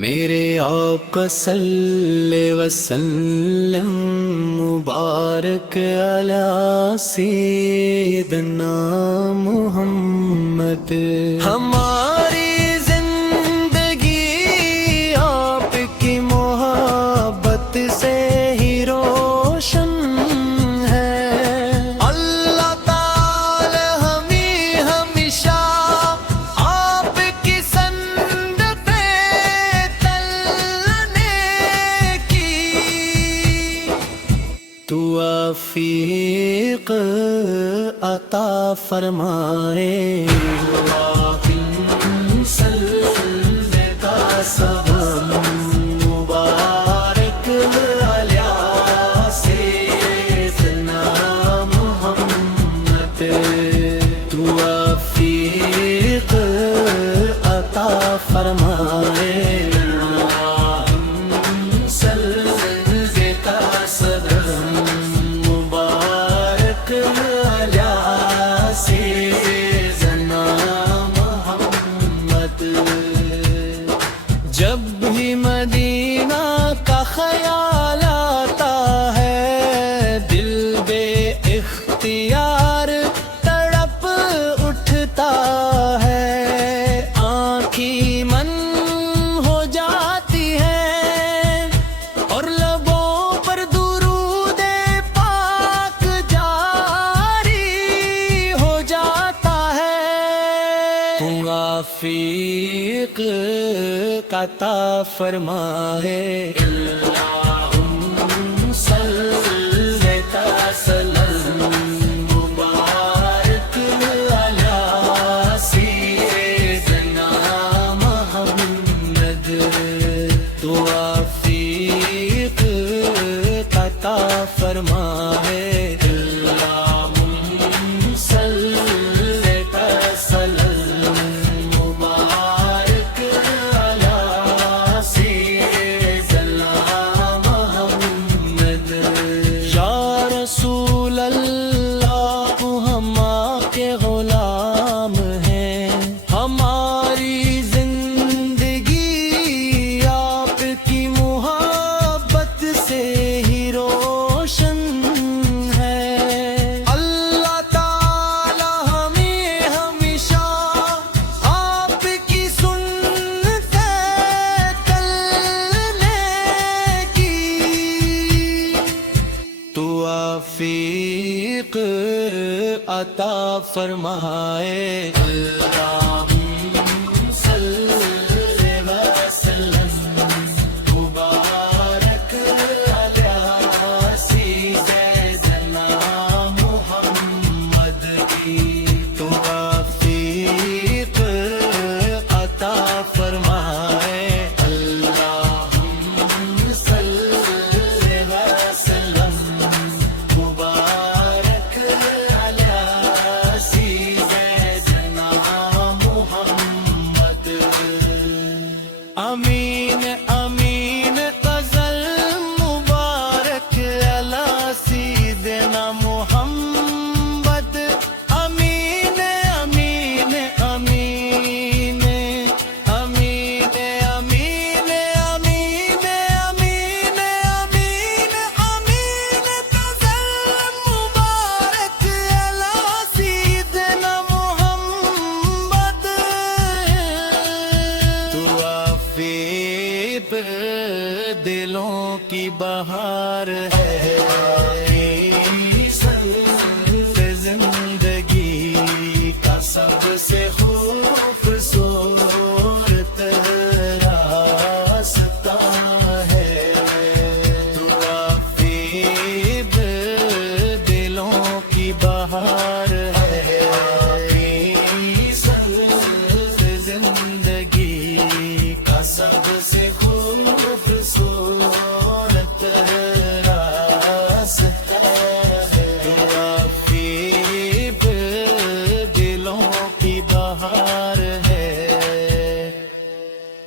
میرے آقا صلی وسلم مبارک علی سیدنا محمد. ہماری زندگی آپ کی محبت سے ہی روشن ہے. اللہ تعالی ہمیں ہمیشہ آپ کی سنت توفیق عطا فرمائے. صلی کا سبب مبارک علی سیدنا محمد. توفیق عطا فرمائے. جب بھی مدینہ کا خیال آتا ہے دل بے اختیار تڑپ اٹھتا ہے. آنکھیں من ہو جاتی ہیں اور لبوں پر درود پاک جاری ہو جاتا ہے. توفیق عطا فرمائے. اللہم صلی وسلم مبارک علی سیدنا محمد. توفیق عطا فرمائے. اللہم صلی وسلم مبارک سیدنا محمد. یا رسول اللہ ہم آپ کے غلام ہیں. ہماری زندگی آپ کی محبت سے ہی روشن ہے. اللہ تعالی ہمیں ہمیشہ آپ کی سنت توفیق عطا فرمائے. اللہم صلی وسلم مبارک علی سیدنا محمد. توفیق عطا فرمائے. اللہم صلی وسلم مبارک علی سیدنا محمد. امین امین غزل مبارک علی سیدنا محمد. امین امین امین امین امین امین امین امین امین غزل مبارک علی سیدنا محمد. توفیق دلوں کی بہار ہے. زندگی کا سب سے خوبصورت